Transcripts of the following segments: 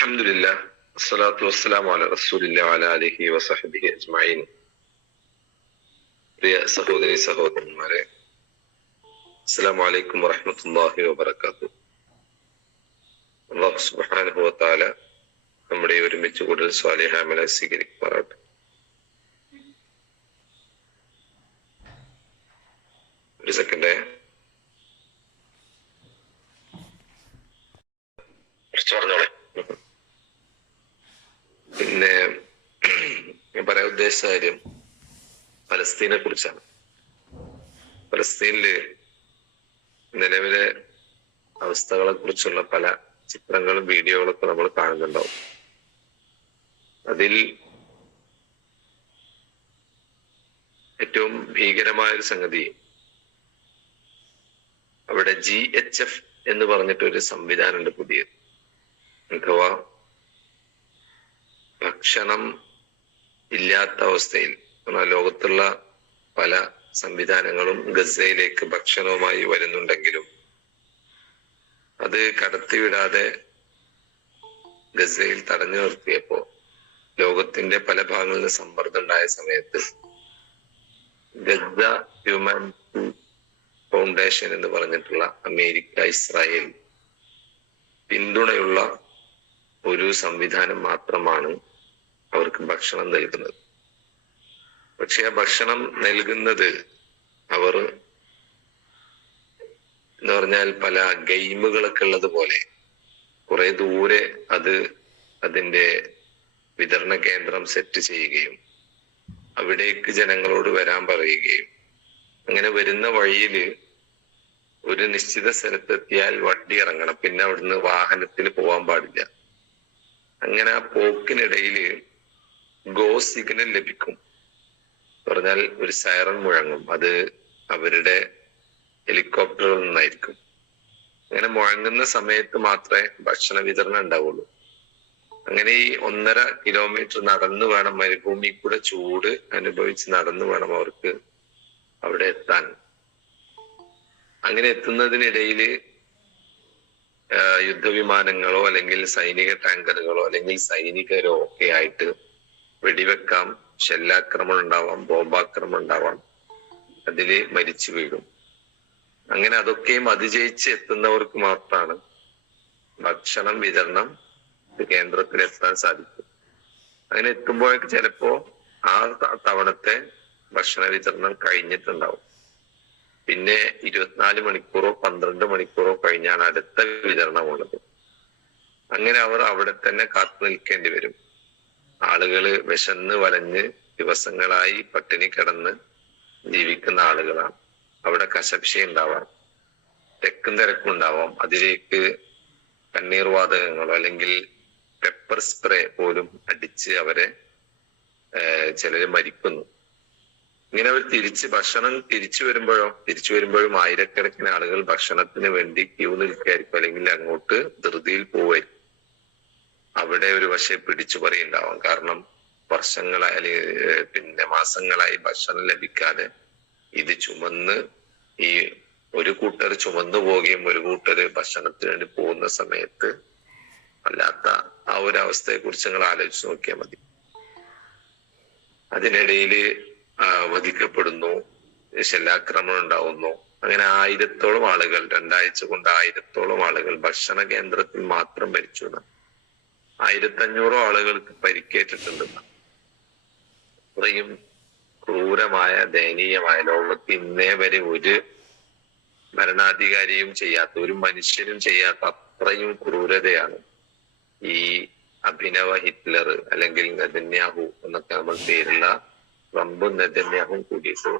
അൽഹംദുലില്ലാ വസ്സലാത്തു വസ്സലാമു അലാ റസൂലില്ലാ വഅലാ ആലിഹി വസഹ്ബിഹി അജ്മഈൻ. പ്രിയ സഹോദരി സഹോദരന്മാരെ, അസ്സലാമു അലൈക്കും വറഹ്മത്തുള്ളാഹി വബറകാതുഹു. അല്ലാഹു സുബ്ഹാനഹു വ തആല നമ്മുടെ ഒരുമിച്ച് കൂടുതൽ സ്വാലിഹായ അമല സ്വീകരിക്കുമാറാകട്ടെ. ഒരു സെക്കൻഡ് പറഞ്ഞോളെ. പിന്നെ ഞാൻ പറയാൻ ഉദ്ദേശിച്ച കാര്യം ഫലസ്തീനെ കുറിച്ചാണ്. ഫലസ്തീനില് നിലവിലെ അവസ്ഥകളെ കുറിച്ചുള്ള പല ചിത്രങ്ങളും വീഡിയോകളൊക്കെ നമ്മൾ കാണുന്നുണ്ടാവും. അതിൽ ഏറ്റവും ഭീകരമായ ഒരു സംഗതി, അവിടെ GHF എന്ന് പറഞ്ഞിട്ടൊരു സംവിധാനമുണ്ട് പുതിയത്. അഥവാ ഭക്ഷണം ഇല്ലാത്ത അവസ്ഥയിൽ ലോകത്തുള്ള പല സംവിധാനങ്ങളും ഗസയിലേക്ക് ഭക്ഷണവുമായി വരുന്നുണ്ടെങ്കിലും അത് കടത്തിവിടാതെ ഗസയിൽ തടഞ്ഞു നിർത്തിയപ്പോ ലോകത്തിന്റെ പല ഭാഗങ്ങളിൽ നിന്ന് സമ്മർദ്ദം ഉണ്ടായ സമയത്ത് ഗസ ഹ്യൂമാനിറ്റി ഫൗണ്ടേഷൻ എന്ന് പറഞ്ഞിട്ടുള്ള അമേരിക്ക, ഇസ്രായേൽ പിന്തുണയുള്ള ഒരു സംവിധാനം മാത്രമാണ് അവർക്ക് ഭക്ഷണം നൽകുന്നത്. പക്ഷെ ആ ഭക്ഷണം നൽകുന്നത് അവർ എന്ന് പറഞ്ഞാൽ പല ഗെയിമുകളൊക്കെ ഉള്ളത് പോലെ കുറെ ദൂരെ അതിന്റെ വിതരണ കേന്ദ്രം സെറ്റ് ചെയ്യുകയും അവിടേക്ക് ജനങ്ങളോട് വരാൻ പറയുകയും അങ്ങനെ വരുന്ന വഴിയില് ഒരു നിശ്ചിത സ്ഥലത്തെത്തിയാൽ വണ്ടി ഇറങ്ങണം, പിന്നെ അവിടുന്ന് വാഹനത്തിൽ പോകാൻ പാടില്ല. അങ്ങനെ ആ പോക്കിനിടയില് ഗോ സിഗ്നൽ ലഭിക്കും. പറഞ്ഞാൽ ഒരു സൈറൺ മുഴങ്ങും, അത് അവരുടെ ഹെലികോപ്റ്ററിൽ നിന്നായിരിക്കും. അങ്ങനെ മുഴങ്ങുന്ന സമയത്ത് മാത്രമേ ഭക്ഷണ വിതരണം ഉണ്ടാവുള്ളൂ. അങ്ങനെ ഈ 1.5 കിലോമീറ്റർ നടന്നു വേണം, മരുഭൂമി കൂടെ ചൂട് അനുഭവിച്ച് നടന്നു വേണം അവർക്ക് അവിടെ എത്താൻ. അങ്ങനെ എത്തുന്നതിനിടയില് യുദ്ധവിമാനങ്ങളോ അല്ലെങ്കിൽ സൈനിക ടാങ്കറുകളോ അല്ലെങ്കിൽ സൈനികരോ ഒക്കെ ആയിട്ട് വെടിവെക്കാം, ഷെല്ലാക്രമണം ഉണ്ടാവാം, ബോംബാക്രമണം ഉണ്ടാവാം, അതില് മരിച്ചു വീഴും. അങ്ങനെ അതൊക്കെയും അതിജയിച്ച് എത്തുന്നവർക്ക് മാത്രമാണ് ഭക്ഷണം വിതരണം കേന്ദ്രത്തിൽ എത്താൻ സാധിക്കും. അങ്ങനെ എത്തുമ്പോഴേക്ക് ചിലപ്പോ ആ തവണത്തെ ഭക്ഷണ വിതരണം കഴിഞ്ഞിട്ടുണ്ടാവും. പിന്നെ 24 മണിക്കൂറോ 12 മണിക്കൂറോ കഴിഞ്ഞാണ് അടുത്ത വിതരണമുള്ളത്. അങ്ങനെ അവർ അവിടെ തന്നെ കാത്തു നിൽക്കേണ്ടി വരും. ആളുകള് വിശന്ന് വലഞ്ഞ് ദിവസങ്ങളായി പട്ടിണി കിടന്ന് ജീവിക്കുന്ന ആളുകളാണ്. അവിടെ കശപിശ ഉണ്ടാവാം, തെക്കും തിരക്കും ഉണ്ടാവാം. അതിലേക്ക് കണ്ണീർ വാതകങ്ങളോ അല്ലെങ്കിൽ പെപ്പർ സ്പ്രേ പോലും അടിച്ച് അവരെ ചിലര് മരിക്കുന്നു. ഇങ്ങനെ അവർ ഭക്ഷണം തിരിച്ചു വരുമ്പോഴും ആയിരക്കണക്കിന് ആളുകൾ ഭക്ഷണത്തിന് വേണ്ടി ക്യൂ നിൽക്കായിരിക്കും, അല്ലെങ്കിൽ അങ്ങോട്ട് ധൃതിയിൽ പോവായിരിക്കും. അവിടെ ഒരു പക്ഷേ പിടിച്ചുപറി ഉണ്ടാവാം. കാരണം വർഷങ്ങളായി പിന്നെ മാസങ്ങളായി ഭക്ഷണം ലഭിക്കാതെ ഇത് ചുമന്ന് ഈ ഒരു കൂട്ടർ ചുമന്നു പോവുകയും ഒരു കൂട്ടര് ഭക്ഷണത്തിന് വേണ്ടി പോകുന്ന സമയത്ത് അല്ലാത്ത ആ ഒരു അവസ്ഥയെ കുറിച്ച് നിങ്ങൾ ആലോചിച്ച് നോക്കിയാൽ മതി. അതിനിടയില് വധിക്കപ്പെടുന്നു, ഷെല്ലാക്രമണം ഉണ്ടാവുന്നു. അങ്ങനെ 1000-ഓളം ആളുകൾ 2 ആഴ്ച കൊണ്ട് 1000-ഓളം ആളുകൾ ഭക്ഷണ കേന്ദ്രത്തിൽ മാത്രം മരിച്ചു. 1500 ആളുകൾക്ക് പരിക്കേറ്റിട്ടുണ്ട്. അത്രയും ക്രൂരമായ, ദയനീയമായ, ലോകത്ത് ഇന്നേ വരെ ഒരു ഭരണാധികാരിയും ചെയ്യാത്ത, ഒരു മനുഷ്യരും ചെയ്യാത്ത അത്രയും ക്രൂരതയാണ് ഈ അഭിനവ ഹിറ്റ്ലർ അല്ലെങ്കിൽ നെതന്യാഹു എന്നൊക്കെ നമ്മൾ പേരുള്ള ട്രംപും നെതന്യാഹും കൂടിയിട്ട്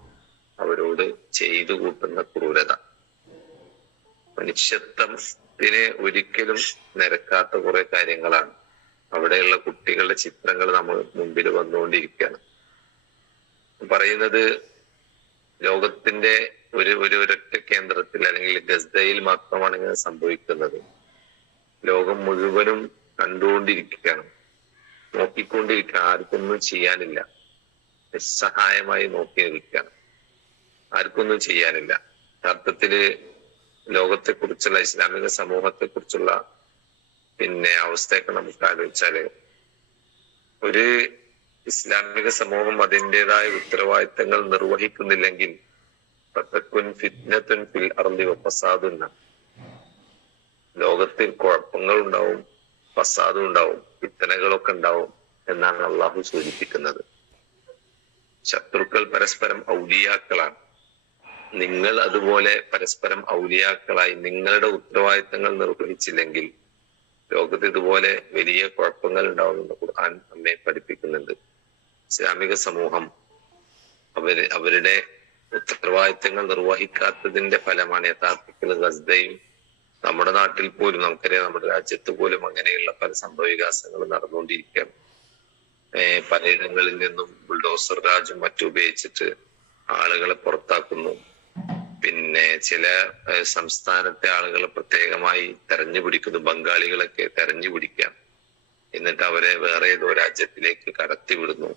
അവരോട് ചെയ്തു കൂട്ടുന്ന ക്രൂരത. മനുഷ്യത്വത്തിന് ഒരിക്കലും നിരക്കാത്ത കുറെ കാര്യങ്ങളാണ്. അവിടെയുള്ള കുട്ടികളുടെ ചിത്രങ്ങൾ നമ്മൾ മുമ്പിൽ വന്നുകൊണ്ടിരിക്കുകയാണ്. പറയുന്നത് ലോകത്തിന്റെ ഒരൊറ്റ കേന്ദ്രത്തിൽ അല്ലെങ്കിൽ ഗസയിൽ മാത്രമാണ് ഇങ്ങനെ സംഭവിക്കുന്നത്. ലോകം മുഴുവനും കണ്ടുകൊണ്ടിരിക്കുകയാണ്, നോക്കിക്കൊണ്ടിരിക്കുക. ആർക്കൊന്നും ചെയ്യാനില്ല, നിസ്സഹായമായി നോക്കി നിൽക്കുകയാണ്. ആർക്കൊന്നും ചെയ്യാനില്ല. യഥാർത്ഥത്തില് ലോകത്തെ കുറിച്ചുള്ള, ഇസ്ലാമിക സമൂഹത്തെ കുറിച്ചുള്ള അവസ്ഥയൊക്കെ നമുക്ക് ആലോചിച്ചാല് ഒരു ഇസ്ലാമിക സമൂഹം അതിൻ്റെതായ ഉത്തരവാദിത്തങ്ങൾ നിർവഹിക്കുന്നില്ലെങ്കിൽ ഫിത്നത്തുൻ ഫിൽ അർളി വഫസാദുൻ, ലോകത്തിൽ കുഴപ്പങ്ങൾ ഉണ്ടാവും, ഫസാദും ഉണ്ടാവും, ഫിത്തനകളൊക്കെ ഉണ്ടാവും എന്നാണ് അള്ളാഹു സൂചിപ്പിക്കുന്നത്. ശത്രുക്കൾ പരസ്പരം ഔലിയാക്കളാണ്. നിങ്ങൾ അതുപോലെ പരസ്പരം ഔലിയാക്കളായി നിങ്ങളുടെ ഉത്തരവാദിത്തങ്ങൾ നിർവഹിച്ചില്ലെങ്കിൽ ലോകത്ത് ഇതുപോലെ വലിയ കുഴപ്പങ്ങൾ ഉണ്ടാവുമെന്ന് ഖുർആൻ നമ്മെ പഠിപ്പിക്കുന്നുണ്ട്. ഇസ്ലാമിക സമൂഹം അവരുടെ ഉത്തരവാദിത്തങ്ങൾ നിർവഹിക്കാത്തതിന്റെ ഫലമാണ് യഥാർത്ഥത്തിൽ ഗസ്ദയും നമ്മുടെ നാട്ടിൽ പോലും നമുക്കറിയാം, നമ്മുടെ രാജ്യത്ത് പോലും അങ്ങനെയുള്ള പല സംഭവ വികാസങ്ങളും നടന്നുകൊണ്ടിരിക്കുകയാണ്. പലയിടങ്ങളിൽ നിന്നും ബുൾഡോസർ രാജും മറ്റും ഉപയോഗിച്ചിട്ട് ആളുകളെ പുറത്താക്കുന്നു. ചില സംസ്ഥാനത്തെ ആളുകളെ പ്രത്യേകമായി തെരഞ്ഞു പിടിക്കുന്നു, ബംഗാളികളൊക്കെ തെരഞ്ഞു പിടിക്കാം, എന്നിട്ട് അവരെ വേറെ ഏതോ രാജ്യത്തിലേക്ക് കടത്തിവിടുന്നു.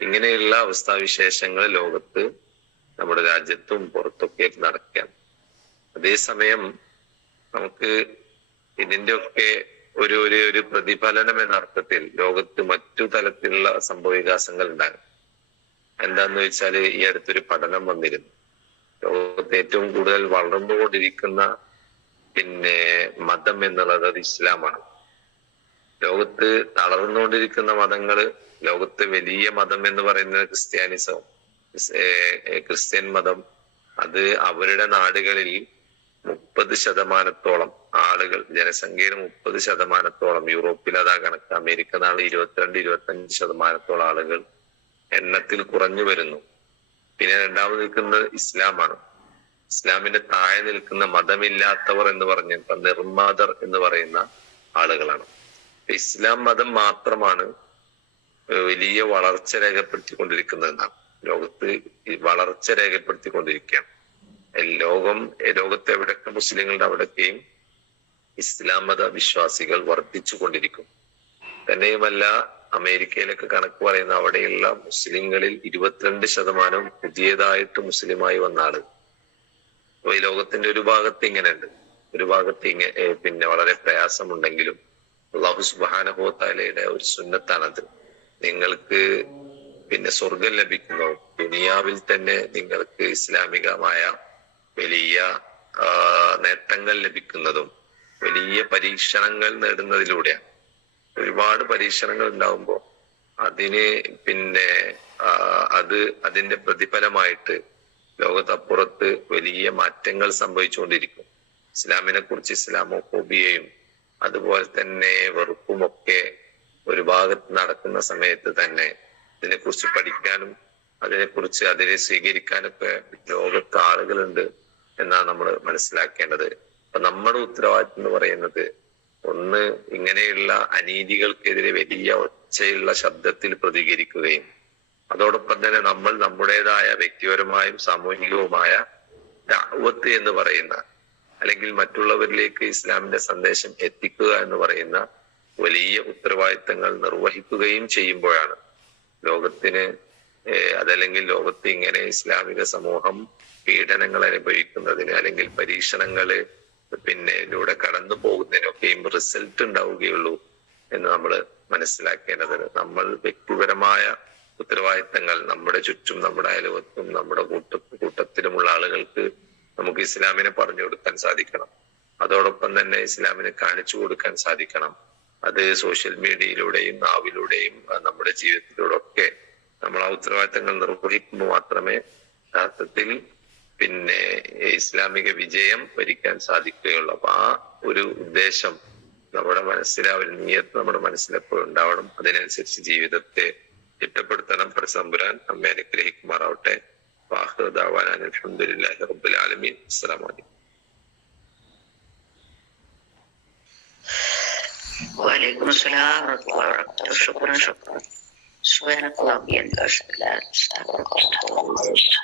ഇങ്ങനെയുള്ള അവസ്ഥാവിശേഷങ്ങൾ ലോകത്ത് നമ്മുടെ രാജ്യത്തും പുറത്തൊക്കെ നടക്കാം. അതേസമയം നമുക്ക് ഇതിന്റെയൊക്കെ ഒരു പ്രതിഫലനം എന്ന അർത്ഥത്തിൽ ലോകത്ത് മറ്റു തലത്തിലുള്ള സംഭവ വികാസങ്ങൾ ഉണ്ടാകും. എന്താന്ന് വെച്ചാല് ഈ അടുത്തൊരു പഠനം വന്നിരുന്നു. ലോകത്ത് ഏറ്റവും കൂടുതൽ വളർന്നുകൊണ്ടിരിക്കുന്ന മതം എന്നുള്ളത് അത് ഇസ്ലാമാണ്. ലോകത്ത് തളർന്നുകൊണ്ടിരിക്കുന്ന മതങ്ങള്, ലോകത്ത് വലിയ മതം എന്ന് പറയുന്നത് ക്രിസ്ത്യൻ മതം. അത് അവരുടെ നാടുകളിൽ 30% ആളുകൾ, ജനസംഖ്യയിൽ 30% യൂറോപ്പിൽ അതാ കണക്ക്, അമേരിക്ക നാട് 22-25% ആളുകൾ എണ്ണത്തിൽ കുറഞ്ഞു വരുന്നു. പിന്നെ രണ്ടാമത് നിൽക്കുന്നത് ഇസ്ലാമാണ്. ഇസ്ലാമിന്റെ താഴെ നിൽക്കുന്ന മതമില്ലാത്തവർ എന്ന് പറഞ്ഞ നിർമ്മാതർ എന്ന് പറയുന്ന ആളുകളാണ്. ഇസ്ലാം മതം മാത്രമാണ് വലിയ വളർച്ച രേഖപ്പെടുത്തിക്കൊണ്ടിരിക്കുന്നതെന്നാണ്. ലോകത്ത് വളർച്ച രേഖപ്പെടുത്തിക്കൊണ്ടിരിക്കുകയാണ്. ലോകത്തെ എവിടെയൊക്കെ മുസ്ലിങ്ങളുടെ അവിടെയൊക്കെയും ഇസ്ലാം മത വിശ്വാസികൾ വർദ്ധിച്ചു കൊണ്ടിരിക്കും. തന്നെയുമല്ല, അമേരിക്കയിലൊക്കെ കണക്ക് പറയുന്ന അവിടെയുള്ള മുസ്ലിങ്ങളിൽ 22% പുതിയതായിട്ട് മുസ്ലിമായി വന്ന ആള്. അപ്പൊ ഈ ലോകത്തിന്റെ ഒരു ഭാഗത്ത് ഇങ്ങനെയുണ്ട്, ഒരു ഭാഗത്ത് വളരെ പ്രയാസമുണ്ടെങ്കിലും അല്ലാഹു സുബ്ഹാനഹു വ തആലയുടെ ഒരു സുന്നത്താണത്. നിങ്ങൾക്ക് സ്വർഗം ലഭിക്കുന്നു, ദുനിയാവിൽ തന്നെ നിങ്ങൾക്ക് ഇസ്ലാമികമായ വലിയ നേട്ടങ്ങൾ ലഭിക്കുന്നതും വലിയ പരീക്ഷണങ്ങൾ നേടുന്നതിലൂടെയാണ്. ഒരുപാട് പരീക്ഷണങ്ങൾ ഉണ്ടാവുമ്പോ അതിന്റെ പ്രതിഫലമായിട്ട് ലോകത്തപ്പുറത്ത് വലിയ മാറ്റങ്ങൾ സംഭവിച്ചുകൊണ്ടിരിക്കും. ഇസ്ലാമിനെ കുറിച്ച് ഇസ്ലാമോഫോബിയയും അതുപോലെ തന്നെ വെറുപ്പുമൊക്കെ ഒരു ഭാഗത്ത് നടക്കുന്ന സമയത്ത് തന്നെ ഇതിനെക്കുറിച്ച് പഠിക്കാനും അതിനെ സ്വീകരിക്കാനൊക്കെ ലോകത്ത് ആളുകളുണ്ട് എന്നാണ് നമ്മൾ മനസ്സിലാക്കേണ്ടത്. അപ്പൊ നമ്മുടെ ഉത്തരവാദിത്വം എന്ന് പറയുന്നത്, ഒന്ന് ഇങ്ങനെയുള്ള അനീതികൾക്കെതിരെ വലിയ ഒച്ചയുള്ള ശബ്ദത്തിൽ പ്രതികരിക്കുകയും അതോടൊപ്പം തന്നെ നമ്മൾ നമ്മുടേതായ വ്യക്തിപരമായും സാമൂഹികവുമായ ദഅവത്ത് എന്ന് പറയുന്ന, അല്ലെങ്കിൽ മറ്റുള്ളവരിലേക്ക് ഇസ്ലാമിന്റെ സന്ദേശം എത്തിക്കുക എന്ന് പറയുന്ന വലിയ ഉത്തരവാദിത്തങ്ങൾ നിർവഹിക്കുകയും ചെയ്യുമ്പോഴാണ് ലോകത്തിന് അതല്ലെങ്കിൽ ലോകത്ത് ഇങ്ങനെ ഇസ്ലാമിക സമൂഹം പീഡനങ്ങൾ അനുഭവിക്കുന്നതിന് അല്ലെങ്കിൽ പരീക്ഷണങ്ങള് ഇതിലൂടെ കടന്നു പോകുന്നതിനൊക്കെയും റിസൾട്ട് ഉണ്ടാവുകയുള്ളൂ എന്ന് നമ്മൾ മനസ്സിലാക്കേണ്ടത്. നമ്മൾ വ്യക്തിപരമായ ഉത്തരവാദിത്തങ്ങൾ നമ്മുടെ ചുറ്റും, നമ്മുടെ അയൽവത്തും, നമ്മുടെ കൂട്ടത്തിലുമുള്ള ആളുകൾക്ക് നമുക്ക് ഇസ്ലാമിനെ പറഞ്ഞു കൊടുക്കാൻ സാധിക്കണം. അതോടൊപ്പം തന്നെ ഇസ്ലാമിനെ കാണിച്ചു കൊടുക്കാൻ സാധിക്കണം. അത് സോഷ്യൽ മീഡിയയിലൂടെയും നാവിലൂടെയും നമ്മുടെ ജീവിതത്തിലൂടെ ഒക്കെ നമ്മൾ ആ ഉത്തരവാദിത്തങ്ങൾ നിർവഹിക്കുമ്പോൾ മാത്രമേ യഥാർത്ഥത്തിൽ ഇസ്ലാമിക വിജയം വരിക്കാൻ സാധിക്കുകയുള്ളൂ. അപ്പൊ ആ ഒരു ഉദ്ദേശം നമ്മുടെ മനസ്സിൽ, ആ ഒരു നിയത്ത് നമ്മുടെ മനസ്സിലെപ്പോഴും ഉണ്ടാവണം. അതിനനുസരിച്ച് ജീവിതത്തെ ചിട്ടപ്പെടുത്തണം. തമ്പുരാൻ നമ്മെ അനുഗ്രഹിക്കുമാറാവട്ടെ. വാഹിറു ദഅ്വാനാ അൽഹംദുലില്ലാഹി റബ്ബിൽ ആലമീൻ. അസ്സലാമു അലൈക്കും. وعليكم السلام ورحمة الله وبركاته. شكرا سبحانك اللهم وبحمدك أشهد أن لا إله إلا أنت أستغفرك وأتوب إليك.